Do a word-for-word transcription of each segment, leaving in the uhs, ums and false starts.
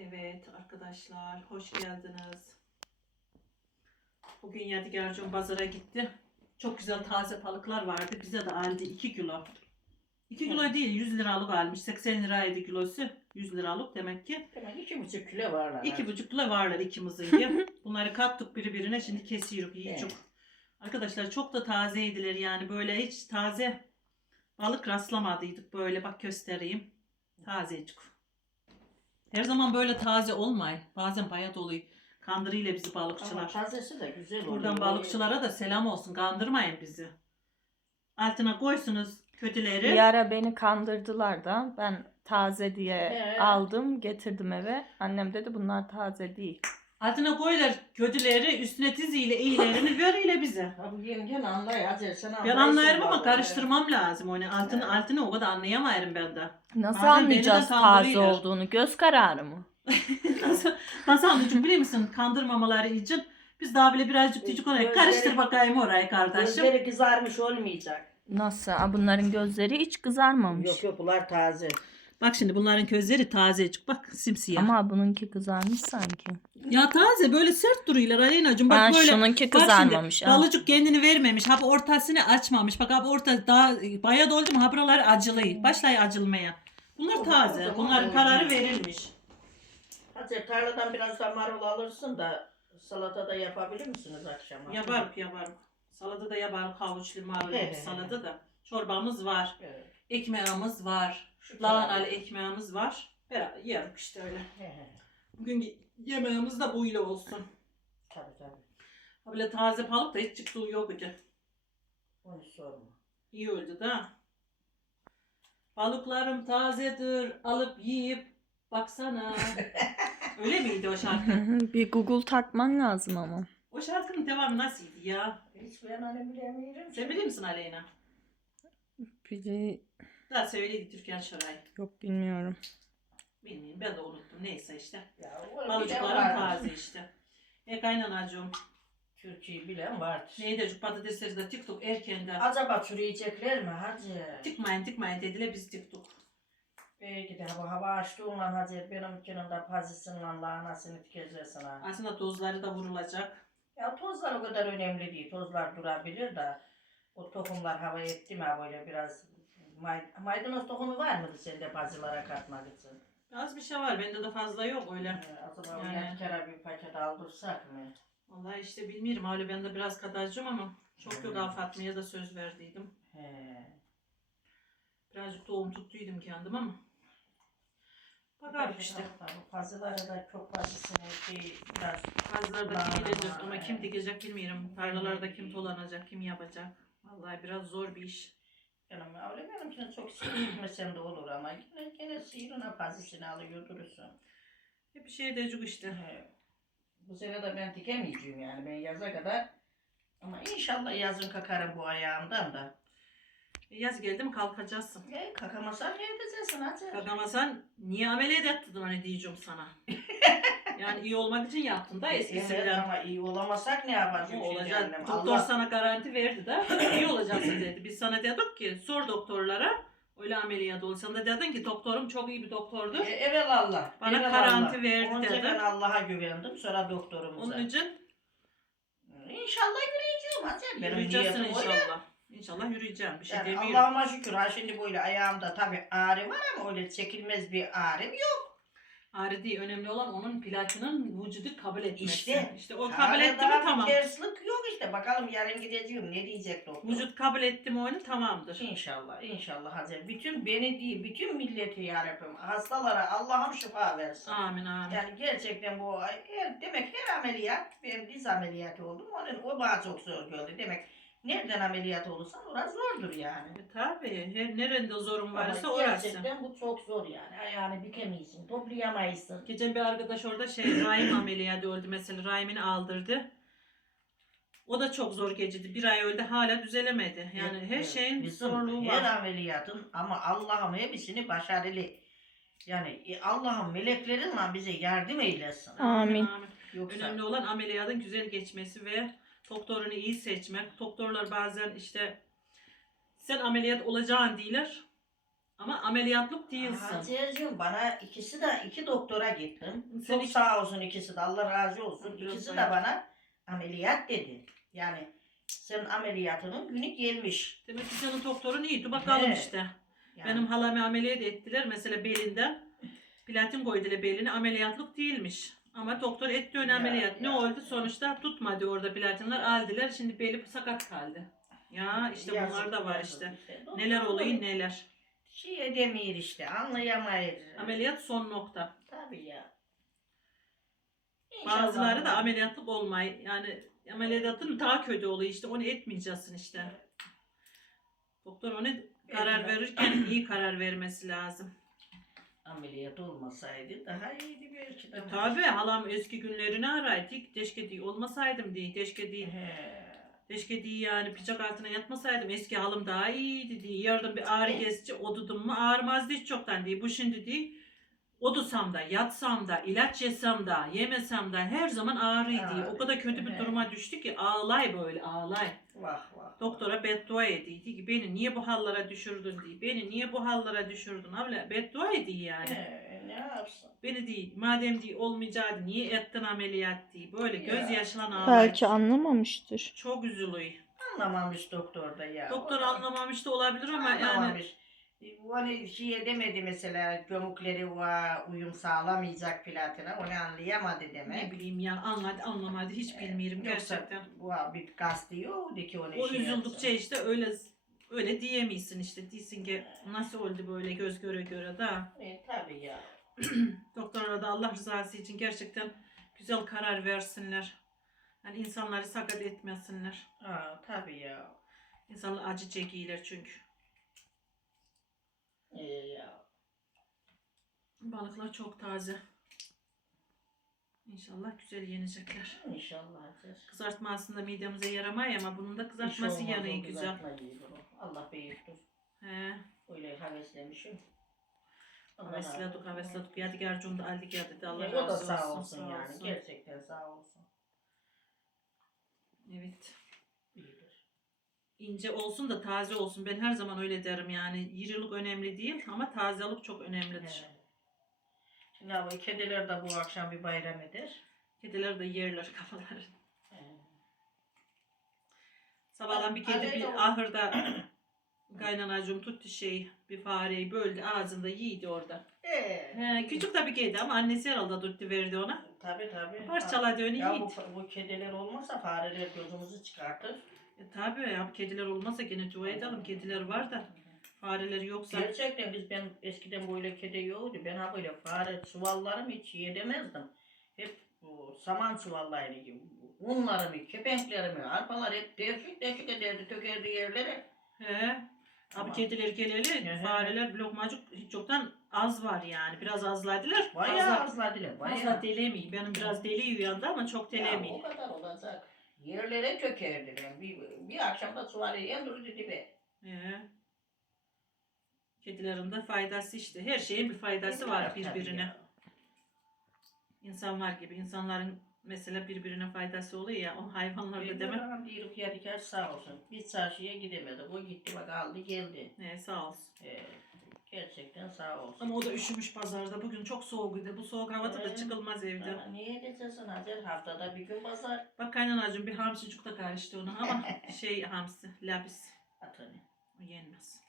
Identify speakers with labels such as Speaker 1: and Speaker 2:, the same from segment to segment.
Speaker 1: Evet arkadaşlar, hoş geldiniz. Bugün Yadigar'cığım pazara gitti. Çok güzel taze balıklar vardı. Bize de aldı iki kilo. iki kilo değil, yüz liralık almış. seksen liraydı kilosu. yüz liralık demek ki.
Speaker 2: Demek iki buçuk kilo varlar.
Speaker 1: iki buçuk kilo varlar ikimizin diye. Bunları kattık birbirine, şimdi kesiyoruz yiyecek.
Speaker 2: Evet.
Speaker 1: Arkadaşlar çok da tazeydiler yani, böyle hiç taze balık rastlamadıydık. Böyle bak göstereyim. Tazecik. Her zaman böyle taze olmayın. Bazen bayat oluyor. Kandırıyla bizi
Speaker 2: Ama
Speaker 1: balıkçılar.
Speaker 2: tazesi de güzel oluyor.
Speaker 1: Buradan balıkçılara da selam olsun. Kandırmayın bizi. Altına koysunuz kötüleri.
Speaker 3: Bir ara beni kandırdılar da ben taze diye
Speaker 2: He.
Speaker 3: aldım getirdim eve. Annem dedi bunlar taze değil.
Speaker 1: Altına koylar kötüleri, üstüne tiziyle iyilerini veriyle bize.
Speaker 2: Ha bu yengen anlay Hacer sen
Speaker 1: Ben
Speaker 2: anlaysın
Speaker 1: anlarım ama
Speaker 2: vallahi.
Speaker 1: karıştırmam lazım onu. Altını,
Speaker 2: Evet.
Speaker 1: altını o kadar anlayamayırım ben de.
Speaker 3: Nasıl
Speaker 1: Bazen beni de
Speaker 3: anlayacağız taze
Speaker 1: kandırıyorlar.
Speaker 3: olduğunu? Göz kararı mı?
Speaker 1: nasıl, nasıl anlayacağım biliyor musun? Kandırmamaları için. Biz daha bile birazcık küçük olarak
Speaker 2: Gözleri-
Speaker 1: karıştır bakayım orayı kardeşim.
Speaker 2: Gözleri kızarmış olmayacak.
Speaker 3: Nasıl? Aa, bunların gözleri hiç kızarmamış.
Speaker 2: Yok yok bunlar taze.
Speaker 1: Bak şimdi bunların közleri tazecik. Bak simsiyah.
Speaker 3: Ama bununki kızarmış sanki.
Speaker 1: Ya taze böyle sert duruyorlar Aleyna'cığım. Bak
Speaker 3: Ha,
Speaker 1: böyle.
Speaker 3: şununki
Speaker 1: bak
Speaker 3: kızarmamış,
Speaker 1: Şimdi,
Speaker 3: ha.
Speaker 1: balıcık kendini vermemiş. Ha bu ortasını açmamış. Bak abi orta daha baya doldu mu ha buralar acılı. Başlay acılmaya. Bunlar
Speaker 2: O- o
Speaker 1: taze.
Speaker 2: zaman
Speaker 1: Bunların
Speaker 2: o-
Speaker 1: kararı verilmiş.
Speaker 2: Hacer tarladan biraz da marul alırsın da salata da yapabilir misiniz akşama?
Speaker 1: Yaparık yaparık. Salata da yaparık. Havuçlu marul
Speaker 2: He, he, he.
Speaker 1: salata da. Çorbamız var.
Speaker 2: Evet.
Speaker 1: Ekmeğimiz var.
Speaker 2: Şu
Speaker 1: Lahanalı ekmeğimiz var. Beraber yerik işte öyle.
Speaker 2: He he.
Speaker 1: Bugün yemeğimiz de buyla olsun.
Speaker 2: Tabii tabii.
Speaker 1: Ha böyle taze balık da hiç çıktığı yok idi.
Speaker 2: Onu sorma.
Speaker 1: İyi oldu da. Balıklarım tazedir, alıp yiyip baksana. Öyle miydi o şarkı?
Speaker 3: Bir Google takman lazım ama.
Speaker 1: O şarkının devamı nasıldı ya?
Speaker 2: Hiç ben hani bilemiyorum.
Speaker 1: Sen biliyor musun Aleyna?
Speaker 3: Biri
Speaker 1: Daha söyledi Türkan Şoray.
Speaker 3: yok bilmiyorum.
Speaker 1: Bilmiyorum ben de unuttum. Neyse işte.
Speaker 2: Ya, o bilen
Speaker 1: Balıcıklarım
Speaker 2: vardır.
Speaker 1: taze işte. E kaynanacığım.
Speaker 2: Türkçeyi bilen vardır.
Speaker 1: Neydi şu patatesleri de tıktık erkenden.
Speaker 2: Acaba çürüyecekler mi Hacer?
Speaker 1: Tıkmayın tıkmayın dediler biz tıktık.
Speaker 2: Belki de bu hava açtığından Hacer benim kenimde pazısından lahanasını dikeceksin ha.
Speaker 1: Aslında tozları da vurulacak.
Speaker 2: Ya tozlar o kadar önemli değil. Tozlar durabilir de o tohumlar hava etti mi böyle biraz may maydanoz tohumu var mıydı sende pazılara katmak için?
Speaker 1: Az bir şey var bende de fazla yok öyle.
Speaker 2: Ee, acaba
Speaker 1: Yani.
Speaker 2: yani. kere bir paket aldırsak mı?
Speaker 1: Vallahi işte bilmiyorum öyle ben de biraz kadarcığım ama çok yok
Speaker 2: Hmm.
Speaker 1: Fatma'ya da söz verdiydim.
Speaker 2: He.
Speaker 1: Birazcık tohum tuttuydum kendim ama. Bakalım işte.
Speaker 2: Bu pazılara da çok pazısını şey biraz
Speaker 1: Bazıları da
Speaker 2: Vallahi,
Speaker 1: dikilecek ama
Speaker 2: evet.
Speaker 1: kim dikecek bilmiyorum. Tarlalarda kim dolanacak, kim yapacak. Vallahi biraz zor bir iş.
Speaker 2: canım öyle benimkine çok sıyırtmasam da olur ama yine, yine sıyırına pazısını alıyor durursun.
Speaker 1: Hep bir şey decik işte.
Speaker 2: He. Bu sene de ben dikemeyeceğim yani ben yaza kadar. Ama inşallah yazın kakarım bu ayağımdan da.
Speaker 1: E, Yaz geldi mi kalkacaksın.
Speaker 2: E, kakamasan ne edeceksin Hacer?
Speaker 1: Kakamasan niye ameliyat ettin onu diyeceğim sana. Yani iyi olmak için yaptın da
Speaker 2: Evet
Speaker 1: eskisinden.
Speaker 2: ama iyi olamasak ne yapacağız
Speaker 1: Ama
Speaker 2: şimdi
Speaker 1: olacak.
Speaker 2: annem?
Speaker 1: Doktor
Speaker 2: Allah-
Speaker 1: sana garanti verdi de iyi olacaksın dedi. Biz sana dedik ki sor doktorlara öyle ameliyat olsan da dedin ki doktorum çok iyi bir doktordu.
Speaker 2: E, evelallah.
Speaker 1: Bana
Speaker 2: evelallah.
Speaker 1: garanti verdi
Speaker 2: Önce
Speaker 1: dedi.
Speaker 2: ben Allah'a güvendim sonra doktorumuza.
Speaker 1: Onun için
Speaker 2: İnşallah yürüyeceğim Hacer. Benim
Speaker 1: yürüyeceksin
Speaker 2: niyetim öyle.
Speaker 1: inşallah. İnşallah yürüyeceğim. Bir şey
Speaker 2: Yani
Speaker 1: demiyorum.
Speaker 2: Allah'ıma şükür ha şimdi böyle ayağımda tabii ağrı var ama öyle çekilmez bir ağrım yok.
Speaker 1: Ağrı değil. Önemli olan onun plakının vücudu kabul etmesi.
Speaker 2: İşte.
Speaker 1: İşte o kabul
Speaker 2: Hala
Speaker 1: etti mi
Speaker 2: daha bir
Speaker 1: tamam.
Speaker 2: terslik yok işte. Bakalım yarın gideceğim. Ne diyecek doktor?
Speaker 1: Vücut kabul etti mi onu tamamdır.
Speaker 2: İnşallah, inşallah Hacer. Bütün beni değil, bütün milleti yarabbim. Hastalara Allah'ım şifa versin.
Speaker 1: Amin amin.
Speaker 2: Yani gerçekten bu her, demek her ameliyat, ben diz ameliyatı oldum. Onun, o bana çok zor geldi. Demek nereden ameliyat olursan orası zordur yani.
Speaker 1: E, tabii. Her nerede zorun varsa
Speaker 2: Ama
Speaker 1: orası.
Speaker 2: gerçekten bu çok zor yani. Ayağını bükemeysin, toplayamayısın.
Speaker 1: Geçen bir arkadaş orada şey rahim ameliyatı öldü mesela rahimini aldırdı. O da çok zor geçti. Bir ay öldü hala düzelemedi. Yani
Speaker 2: Evet,
Speaker 1: her
Speaker 2: evet.
Speaker 1: şeyin
Speaker 2: Bizim
Speaker 1: zorluğu
Speaker 2: her
Speaker 1: var.
Speaker 2: ameliyatın ama Allah'ım hepsini başarılı. Yani e, Allah'ım meleklerinle bize yardım eylesin.
Speaker 3: Amin.
Speaker 2: Yoksa
Speaker 1: Önemli olan ameliyatın güzel geçmesi ve doktorunu iyi seçmek. Doktorlar bazen işte sen ameliyat olacaksın değiller. Ama ameliyatlık değilsin.
Speaker 2: Hacı'cığım bana ikisi de iki doktora gittim.
Speaker 1: Sen
Speaker 2: Çok
Speaker 1: iki-
Speaker 2: sağ olsun ikisi de Allah razı olsun.
Speaker 1: Biraz
Speaker 2: İkisi de
Speaker 1: bayıldım.
Speaker 2: bana ameliyat dedi. Yani senin ameliyatının günü gelmiş.
Speaker 1: Demek ki senin doktorun iyiydi. Bakalım
Speaker 2: Evet.
Speaker 1: işte.
Speaker 2: Yani,
Speaker 1: Benim halamı ameliyat ettiler. Mesela belinden. Platin koydular belini. Ameliyatlık değilmiş. Ama doktor etti ön
Speaker 2: Ya,
Speaker 1: ameliyat. Ne
Speaker 2: ya.
Speaker 1: oldu? Sonuçta tutmadı orada platinler. Aldılar. Şimdi beli sakat kaldı. Ya işte
Speaker 2: yazık,
Speaker 1: bunlar da var
Speaker 2: yazık
Speaker 1: işte.
Speaker 2: Doktor
Speaker 1: Neler oluyor
Speaker 2: böyle
Speaker 1: neler.
Speaker 2: Şey edemiyor işte anlayamayız.
Speaker 1: Ameliyat son nokta.
Speaker 2: Tabii ya. İnşallah
Speaker 1: Bazıları da
Speaker 2: olur.
Speaker 1: ameliyatlık olmay. Yani ameliyatın daha kötü oluyor işte. Onu etmeyeceksin işte. Doktor onu karar
Speaker 2: Evet.
Speaker 1: verirken iyi karar vermesi lazım.
Speaker 2: Ameliyat olmasaydı daha iyiydi belki de.
Speaker 1: E, tabii halam eski günlerini araydık. Keşke diye olmasaydım diye. Keşke diye.
Speaker 2: He.
Speaker 1: Keşke diye yani bıçak altına yatmasaydım. Eski halım daha iyiydi diye. Yardım bir ağrı kesici odudum mu ağrımazdı hiç çoktan diye. Bu şimdi diye. Odusam da, yatsam da, ilaç yesem da, yemesem de her zaman ağrıydı diye. O kadar kötü bir
Speaker 2: Ağrı,
Speaker 1: duruma düştü ki ağlay böyle ağlay.
Speaker 2: Vah vah.
Speaker 1: Doktora beddua ediydi ki beni niye bu hallara düşürdün diye. Beni niye bu hallara düşürdün? Abla beddua ediyor yani.
Speaker 2: He, ne yapsın?
Speaker 1: Beni değil madem diye olmayacaktı niye ettin ameliyat diye. Böyle
Speaker 2: Ya.
Speaker 1: gözyaşlan ağlay.
Speaker 3: Belki anlamamıştır.
Speaker 1: Çok üzülüyor.
Speaker 2: Anlamamış doktor da ya.
Speaker 1: Doktor
Speaker 2: O da
Speaker 1: anlamamış da olabilir ama yani
Speaker 2: anlamamış. Onu şey demedi mesela gömükleri var uyum sağlamayacak platine onu anlayamadı
Speaker 1: ne
Speaker 2: demek.
Speaker 1: bileyim ya anladı anlamadı hiç bilmiyorum
Speaker 2: Yoksa
Speaker 1: gerçekten.
Speaker 2: bu bir kastı yoktu ki onu
Speaker 1: O
Speaker 2: şey
Speaker 1: üzüldükçe
Speaker 2: yapsın.
Speaker 1: işte öyle öyle diyemiyorsun işte. Değilsin ki nasıl oldu böyle göz göre göre da.
Speaker 2: E, tabii ya.
Speaker 1: Doktorlara da Allah rızası için gerçekten güzel karar versinler. Yani insanları sakat etmesinler.
Speaker 2: Ha, tabii ya.
Speaker 1: İnsanlar acı çekiyorlar çünkü.
Speaker 2: E, ya.
Speaker 1: Balıklar çok taze. İnşallah güzel yenecekler.
Speaker 2: İnşallah. Aziz.
Speaker 1: Kızartma aslında midemize yaramay ama bunun da
Speaker 2: Hiç
Speaker 1: kızartması
Speaker 2: olmaz,
Speaker 1: yanıyor
Speaker 2: o
Speaker 1: güzel.
Speaker 2: kızartma değil bunu. Allah büyüktür.
Speaker 1: He.
Speaker 2: Öyle heveslemişim. Allah razı
Speaker 1: Havesledik
Speaker 2: olsun.
Speaker 1: havesledik. Yadigarcığım da aldı geldi. Allah
Speaker 2: E,
Speaker 1: razı
Speaker 2: o da
Speaker 1: olsun.
Speaker 2: sağ olsun
Speaker 1: sağ
Speaker 2: yani.
Speaker 1: olsun.
Speaker 2: Gerçekten sağ olsun.
Speaker 1: Evet.
Speaker 2: İyidir.
Speaker 1: İnce olsun da taze olsun. Ben her zaman öyle derim yani. Yirilik önemli değil ama tazelik çok önemlidir.
Speaker 2: He. Şimdi abi kediler de bu akşam bir bayram eder.
Speaker 1: Kediler de yerler kafaları.
Speaker 2: He.
Speaker 1: Sabahdan bir kedi
Speaker 2: Alev de
Speaker 1: bir
Speaker 2: o-
Speaker 1: ahırda kaynanacığım tuttu şey bir fareyi böldü ağzında yiydi orada.
Speaker 2: Ee,
Speaker 1: He, küçük tabii kedi ama annesi herhalde tuttu verdi ona.
Speaker 2: Tabii tabii.
Speaker 1: Parçaladı onu
Speaker 2: Ya
Speaker 1: yiydi.
Speaker 2: bu, bu kediler olmasa fareler gözümüzü çıkartır.
Speaker 1: E, tabii ya kediler olmasa gene dua edelim. Kediler var da fareleri yoksa.
Speaker 2: Gerçekten biz ben eskiden böyle kedi yoktu. Ben ha böyle fare çuvallarımı hiç yedemezdim. Hep bu saman çuvallarıydı gibi. Unlarımı, kepenklerimi, arpalar hep değişik değişik ederdi, tökerdi yerlere.
Speaker 1: He. Abi
Speaker 2: Tamam.
Speaker 1: kediler geleli
Speaker 2: Hı hı.
Speaker 1: fareler lokmacık hiç çoktan az var yani. Biraz azladılar.
Speaker 2: Bayağı
Speaker 1: Fazla,
Speaker 2: azladılar,
Speaker 1: fazla
Speaker 2: bayağı.
Speaker 1: delemiyor. Benim biraz deli uyandı ama çok
Speaker 2: Ya o
Speaker 1: delemiyor.
Speaker 2: kadar olacak. Yerlere tökerdiler. Bir, bir akşamda çuvalı yandırdı dibe.
Speaker 1: He. Kedilerin de faydası işte. Her şeyin bir faydası var
Speaker 2: Tabii
Speaker 1: birbirine.
Speaker 2: ya.
Speaker 1: İnsanlar gibi. İnsanların mesela birbirine faydası oluyor ya. O hayvanlarda
Speaker 2: Bir
Speaker 1: demek.
Speaker 2: de bir yadigar sağ olsun. Biz çarşıya gidemedik. O gitti bak aldı geldi.
Speaker 1: Ne sağ olsun.
Speaker 2: Ee, gerçekten sağ olsun.
Speaker 1: Ama o da üşümüş pazarda. Bugün çok soğuktu. Bu soğuk havada da
Speaker 2: Evet.
Speaker 1: çıkılmaz evde.
Speaker 2: Ama niye edeceksin Hacer? Haftada bir gün pazar.
Speaker 1: Bak kaynanacığım bir hamsicik da karıştı ona ama şey hamsi, labis.
Speaker 2: At onu.
Speaker 1: O yenmez.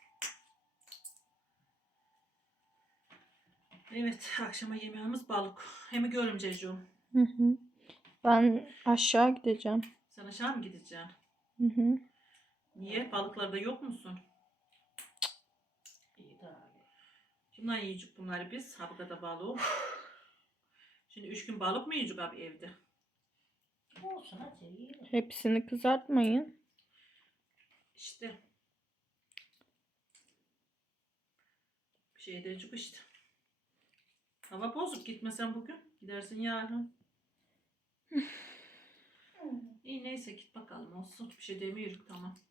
Speaker 1: Evet, akşama yemeğimiz balık. Hem görümceciğim.
Speaker 3: Hı hı. Ben aşağı gideceğim.
Speaker 1: Sen aşağı mı gideceksin?
Speaker 3: Hı hı.
Speaker 1: Niye? Balıklarda yok musun?
Speaker 2: İyi daha.
Speaker 1: Kimden yiyecek bunları biz? Ha bu kadar balık. Şimdi üç gün balık mı yiyecek abi evde?
Speaker 2: Olsun Hacer iyi.
Speaker 3: Hepsini kızartmayın.
Speaker 1: İşte. Bir şey edecek işte. Hava bozuk gitmesen bugün. Gidersin yarın. İyi neyse git bakalım olsun. Bir şey demiyoruz tamam.